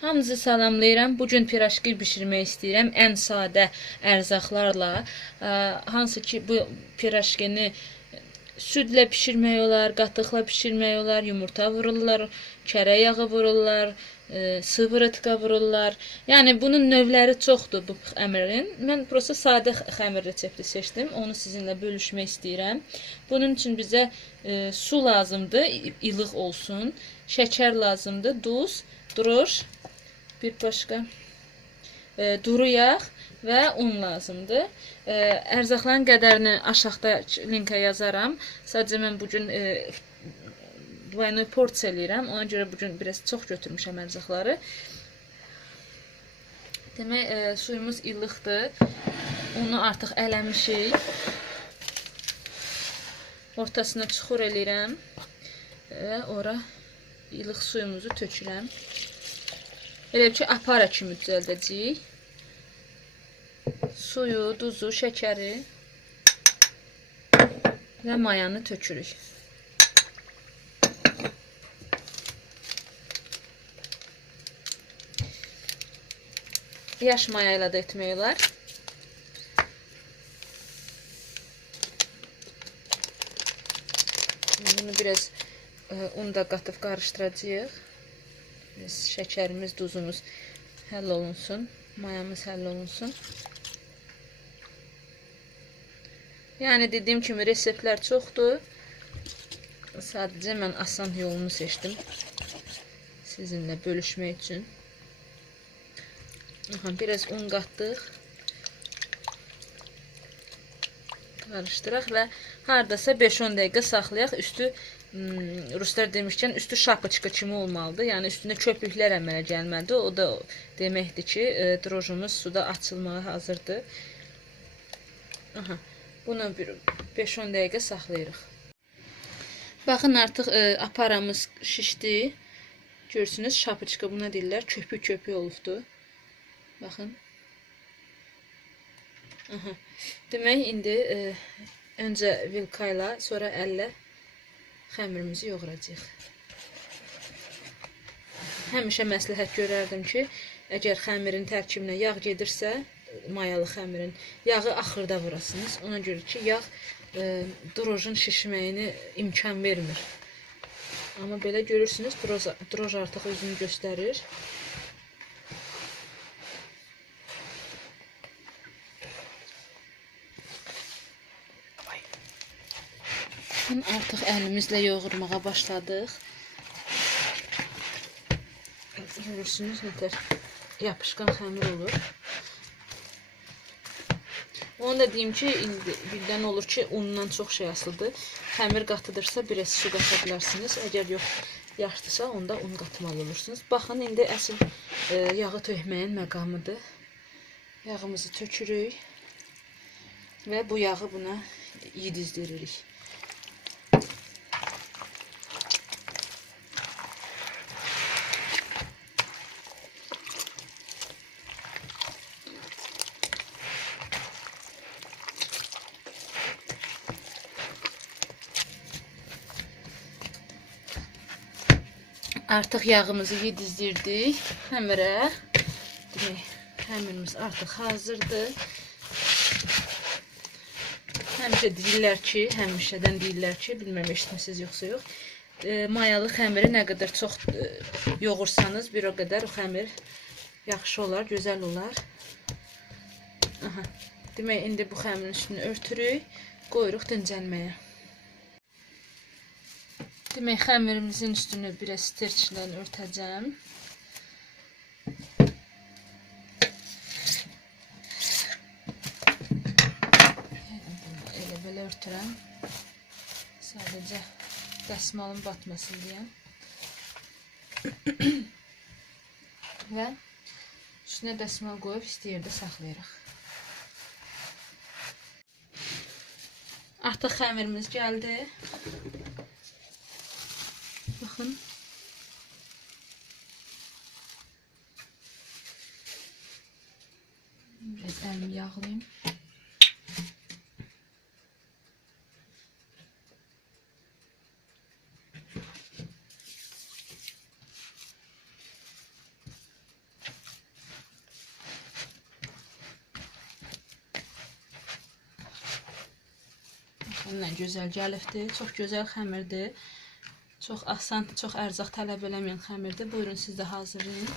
Hamınızı salamlayıram. Bugün pirajki bişirmək istəyirəm. Ən sadə ərzaqlarla. Hansı ki bu pirajkini südlə bişirmək olar, qatıqla bişirmək olar, yumurta vururlar, kərə yağı vururlar, sıvırıtka vururlar. Yəni bunun növləri çoxdur bu xəmirin. Mən prosta sadə xəmir resepti seçdim. Onu sizinlə bölüşmək istəyirəm. Bunun üçün bizə su lazımdır, ilıq olsun. Şəkər lazımdır, duz, droş, bir başqa duru yağ və un lazımdır. Ərzaqların qədərini aşağıda linkə yazaram. Sadəcə mən bugün двойной porsiya eləyirəm. Ona görə bugün biraz çox götürmüşəm ərzaqları. Demək, suyumuz illıqdır. Unu artıq ələmişik. Ortasına çuxur eləyirəm və ora ilıq suyumuzu tökürəm. Elə ki, apara kimi düzəldəcəyik. Suyu, duzu, şəkəri və mayanı tökürük. Yaş maya ilə də etmək olar. Bunu biraz un da qatıb qarışdıracağıq. Şəkərimiz, duzumuz həll olunsun. Mayamız həll olunsun. Yəni dediyim kimi reseptlər çoxdur. Sadəcə mən asan yolunu seçdim. Sizinlə bölüşmək üçün. Biraz un qatdıq. Qarışdıraq və hardasa 5-10 dəqiqə saxlayaq. Üstü ruslar demişkən üstü şapıçka kimi olmalıdır. Yəni üstünə köpüklər əmələ gəlməlidir. O da deməkdir ki, drojumuz suda açılmağa hazırdır. Bunu 5-10 dəqiqə saxlayırıq. Baxın, artıq aparamız şişdi. Görürsünüz, şapıçka buna deyirlər. Köpük olubdu. Baxın. Demək, indi öncə vilka ilə, sonra əllə xəmirimizi yoğuracağıq. Həmişə məsləhət görərdim ki, əgər xəmirin tərkibinə yağ gedirsə, mayalı xəmirin yağı axırda vurasınız. Ona görə ki, yağ drojun şişməyini imkan vermir. Amma belə görürsünüz, droj artıq özünü göstərir. Artıq əlimizlə yoğurmağa başladıq. Görürsünüz, nətər yapışqan xəmir olur. Onu da deyim ki, birdən olur ki, undan çox şey asılıdır. Xəmir qatıdırsa, biraz su qata bilərsiniz. Əgər yox, yaşdırsa, onda un qatmalı olursunuz. Baxın, indi əsl yağı tökməyin məqamıdır. Yağımızı tökürük və bu yağı buna yedizdiririk. Artıq yağımızı yedizdirdik xəmirə. Xəmirimiz artıq hazırdır. Həmişədən deyirlər ki, bilməm eşitmisiniz yoxsa yox. Mayalı xəmiri nə qədər çox yoğursanız, bir o qədər o xəmir yaxşı olar, gözəl olar. Demək, indi bu xəmirin üstünü örtürük, qoyuruq dincəlməyə. Demək, xəmirimizin üstünü biraz sterçlə örtəcəm. Elə belə örtürəm. Sadəcə dəsmalın batmasın deyə. Və üstünə dəsmal qoyub isti yerdə saxlayırıq. Artıq xəmirimiz gəldi. Baxın. Biraz əlimi yağlayayım. Həmən gözəl gəlibdir. Çox gözəl xəmirdir. Çox asan, çox ərzaq tələb eləməyən xəmirdir. Buyurun siz də hazırlayın.